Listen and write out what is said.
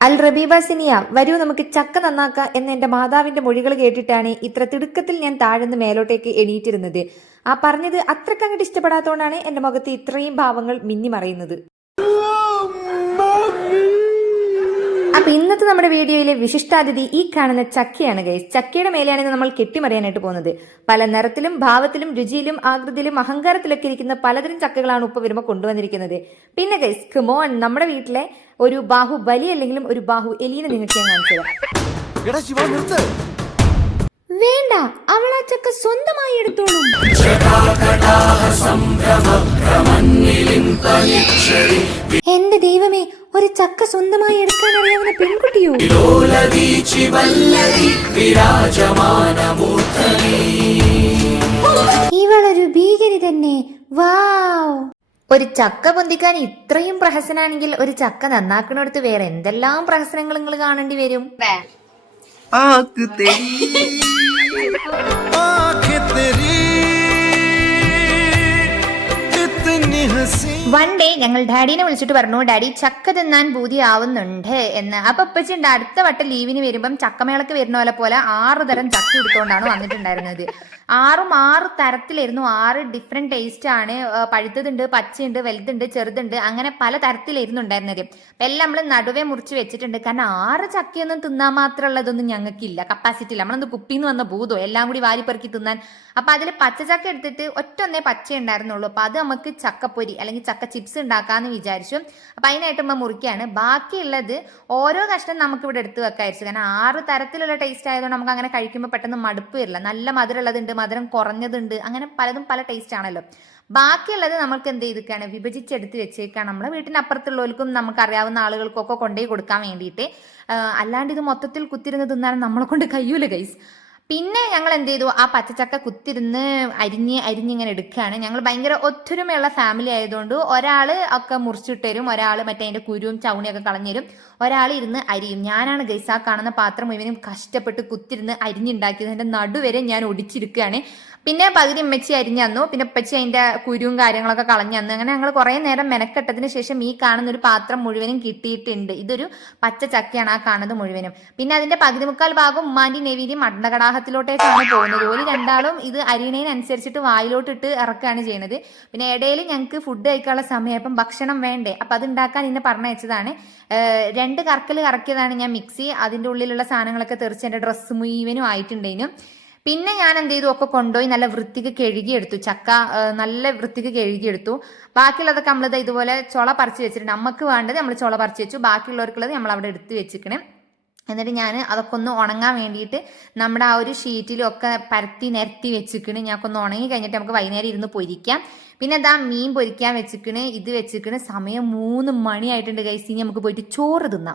അൽ റബീബ സിനിയ വരൂ നമുക്ക് ചക്ക നന്നാക്ക എന്ന എന്റെ മാതാവിന്റെ മൊഴികൾ കേട്ടിട്ടാണ് ഇത്ര തിടുക്കത്തിൽ ഞാൻ താഴ്ന്ന് മേലോട്ടേക്ക് എണീറ്റിരുന്നത്. ആ പറഞ്ഞത് അത്രക്കങ്ങട്ട് ഇഷ്ടപ്പെടാത്തതുകൊണ്ടാണ് എന്റെ മുഖത്ത് ഇത്രയും ഭാവങ്ങൾ മിന്നി മറയുന്നത് അപ്പൊ ഇന്നത്തെ നമ്മുടെ വീഡിയോയിലെ വിശിഷ്ടാതിഥി ഈ കാണുന്ന ചക്കയാണ് ഗൈസ് ചക്കയുടെ മേലെയാണ് ഇന്ന് നമ്മൾ കെട്ടിമറിയാനായിട്ട് പോകുന്നത്. പല നിറത്തിലും ഭാവത്തിലും രുചിയിലും ആകൃതിയിലും അഹങ്കാരത്തിലൊക്കെ ഇരിക്കുന്ന പലതരം ചക്കകളാണ് ഉപ്പ വരുമ്പോൾ കൊണ്ടുവന്നിരിക്കുന്നത്. പിന്നെ ഗൈസ് കുമോൺ നമ്മുടെ വീട്ടിലെ ഒരു ബാഹു ബലി അല്ലെങ്കിലും ഒരു ബാഹു എലീനെ നിങ്ങൾക്ക് ഞാൻ വേണ്ട അവൾ ആ ചക്ക സ്വന്തമായി എടുത്തോളൂ. എന്റെ ദൈവമേ ഒരു ചക്ക സ്വന്തമായി എടുക്കാൻ അറിയാവുന്ന പെൺകുട്ടിയോ? ഇവളൊരു ഭീകരി തന്നെ. വാവ്. ഒരു ചക്ക പൊന്തിക്കാൻ ഇത്രയും പ്രഹസനാണെങ്കിൽ ഒരു ചക്ക നന്നാക്കണടുത്ത് വേറെ എന്തെല്ലാം പ്രഹസനങ്ങൾ നിങ്ങൾ കാണേണ്ടി വരും? ആക്ക് വൺ ഡേ ഞങ്ങൾ ഡാഡിനെ വിളിച്ചിട്ട് പറഞ്ഞു ഡാഡി ചക്ക തിന്നാൻ പൂതി ആവുന്നുണ്ട് എന്ന്. അപ്പൊ ഉപ്പച്ചുണ്ട് അടുത്ത വട്ടം ലീവിന് വരുമ്പം ചക്കമേളക്ക് വരുന്ന പോലെ പോലെ ആറ് തരം ചക്ക എടുത്തുകൊണ്ടാണ് വന്നിട്ടുണ്ടായിരുന്നത്. ആറും ആറ് തരത്തിലായിരുന്നു. ആറ് ഡിഫറെന്റ് ടേസ്റ്റ് ആണ്. പഴുത്തതുണ്ട് പച്ചയുണ്ട് വലുതുണ്ട് ചെറുതുണ്ട് അങ്ങനെ പല തരത്തിലായിരുന്നു ഉണ്ടായിരുന്നത്. അപ്പൊ എല്ലാം നമ്മൾ നടുവേ മുറിച്ച് വെച്ചിട്ടുണ്ട്. കാരണം ആറ് ചക്കയൊന്നും തിന്നാൻ മാത്രമുള്ളതൊന്നും ഞങ്ങൾക്കില്ല. കപ്പാസിറ്റി ഇല്ല. നമ്മളൊന്ന് കുപ്പിന്ന് വന്ന ഭൂതോ എല്ലാം കൂടി വാരിപ്പെറുക്കി തിന്നാൻ. അപ്പൊ അതിൽ പച്ച ചക്ക എടുത്തിട്ട് ഒറ്റ ഒന്നേ പച്ച ഉണ്ടായിരുന്നുള്ളൂ. അപ്പൊ അത് നമുക്ക് ചക്കപ്പൊരി അല്ലെങ്കിൽ ചക്ക ചിപ്സ് ഉണ്ടാക്കാന്ന് വിചാരിച്ചു. അപ്പൊ അതിനായിട്ട് നമ്മൾ മുറിക്കുകയാണ് ബാക്കിയുള്ളത് ഓരോ കഷ്ണം നമുക്ക് ഇവിടെ എടുത്ത് വെക്കായിരിച്ചു. കാരണം ആറ് തരത്തിലുള്ള ടേസ്റ്റ് ആയതുകൊണ്ട് നമുക്ക് അങ്ങനെ കഴിക്കുമ്പോൾ പെട്ടെന്ന് മടുപ്പ് വരില്ല. നല്ല മധുരമുള്ളതുണ്ട് മധുരം കുറഞ്ഞതുണ്ട് അങ്ങനെ പലതും പല ടേസ്റ്റ് ആണല്ലോ. ബാക്കിയുള്ളത് നമുക്ക് എന്ത് ചെയ്തിരിക്കുകയാണ് വിഭജിച്ചെടുത്ത് വെച്ചേക്കാണ്. നമ്മളെ വീട്ടിനപ്പുറത്തുള്ളവർക്കും നമുക്ക് അറിയാവുന്ന ആളുകൾക്കൊക്കെ കൊണ്ടുപോയി കൊടുക്കാൻ വേണ്ടിയിട്ട്. അല്ലാണ്ട് ഇത് മൊത്തത്തിൽ കുത്തിരുന്ന് തിന്നാൻ നമ്മളെ കൊണ്ട് കഴിയൂല ഗൈസ് പിന്നെ ഞങ്ങൾ എന്ത് ചെയ്തു ആ പച്ചച്ചക്ക കുത്തിരുന്ന് അരിഞ്ഞ് അരിഞ്ഞിങ്ങനെ എടുക്കുകയാണ് ഞങ്ങൾ ഭയങ്കര ഒത്തൊരുമയുള്ള ഫാമിലി ആയതുകൊണ്ട് ഒരാൾ ഒക്കെ മുറിച്ചിട്ട് തരും ഒരാൾ മറ്റേ അതിന്റെ കുരുവും ചവണിയൊക്കെ കളഞ്ഞു തരും ഒരാൾ ഇരുന്ന് അരിയും. ഞാനാണ് ഗൈസ് ആ കാണുന്ന പാത്രം മുഴുവനും കഷ്ടപ്പെട്ട് കുത്തിരുന്ന് അരിഞ്ഞുണ്ടാക്കിയത്. എന്റെ നടുവരെ ഞാൻ ഒടിച്ചിരിക്കുകയാണ്. പിന്നെ പകുതി ഉമ്മച്ചി അരിഞ്ഞു തന്നു. പിന്നെ ഉപ്പച്ചി അതിന്റെ കുരുവും കാര്യങ്ങളൊക്കെ കളഞ്ഞു തന്നു. അങ്ങനെ ഞങ്ങൾ കുറേ നേരം മെനക്കെട്ടതിന് ശേഷം ഈ കാണുന്ന ഒരു പാത്രം മുഴുവനും കിട്ടിയിട്ടുണ്ട്. ഇതൊരു പച്ച ചക്കയാണ് ആ കാണുന്നത് മുഴുവനും. പിന്നെ അതിന്റെ പകുതി മുക്കാൽ ഭാഗം ഉമ്മാന്റെ നെവിയിലും മണ്ഡകടാഹത്തിലോട്ടേക്കാണ് പോകുന്നത്. ഒരു രണ്ടാളും ഇത് അരിയണേനനുസരിച്ചിട്ട് വായിലോട്ടിട്ട് ഇറക്കുകയാണ് ചെയ്യുന്നത് പിന്നെ ഇടയിൽ ഞങ്ങൾക്ക് ഫുഡ് കഴിക്കാനുള്ള സമയപ്പം ഭക്ഷണം വേണ്ടേ? അപ്പം അത് ഉണ്ടാക്കാൻ ഇന്നെ പറഞ്ഞയച്ചതാണ്. രണ്ട് കറക്കൽ കറക്കിയതാണ് ഞാൻ മിക്സി അതിന്റെ ഉള്ളിലുള്ള സാധനങ്ങളൊക്കെ എന്റെ ഡ്രസ്സ് മുഴുവനും ആയിട്ടുണ്ടേനും. പിന്നെ ഞാൻ എന്ത് ചെയ്തു? ഒക്കെ കൊണ്ടുപോയി നല്ല വൃത്തിക്ക് കഴുകിയെടുത്തു. ചക്ക നല്ല വൃത്തിക്ക് കഴുകിയെടുത്തു. ബാക്കിയുള്ളതൊക്കെ നമ്മൾ ഇതുപോലെ ചുള പറിച്ച് വെച്ചിട്ടുണ്ട്. നമുക്ക് വേണ്ടത് നമ്മൾ ചുള പറിച്ച് വെച്ചു. ബാക്കിയുള്ളവർക്കുള്ളത് നമ്മൾ അവിടെ എടുത്തു വെച്ചിക്കണേ. എന്നിട്ട് ഞാൻ അതൊക്കെ ഒന്ന് ഉണങ്ങാൻ വേണ്ടിയിട്ട് നമ്മുടെ ആ ഒരു ഷീറ്റിലൊക്കെ പരത്തി നിരത്തി വെച്ചിക്കണ്. ഞങ്ങൾക്ക് ഒന്ന് ഉണങ്ങി കഴിഞ്ഞിട്ട് നമുക്ക് വൈകുന്നേരം ഇരുന്ന് പൊരിക്കാം. പിന്നെ അതാ മീൻ പൊരിക്കാൻ വെച്ചിക്കണ്. ഇത് വെച്ചിക്കണ്. സമയം മൂന്ന് മണിയായിട്ടുണ്ട് കൈസി നമുക്ക് പോയിട്ട് ചോറ് തിന്നാം.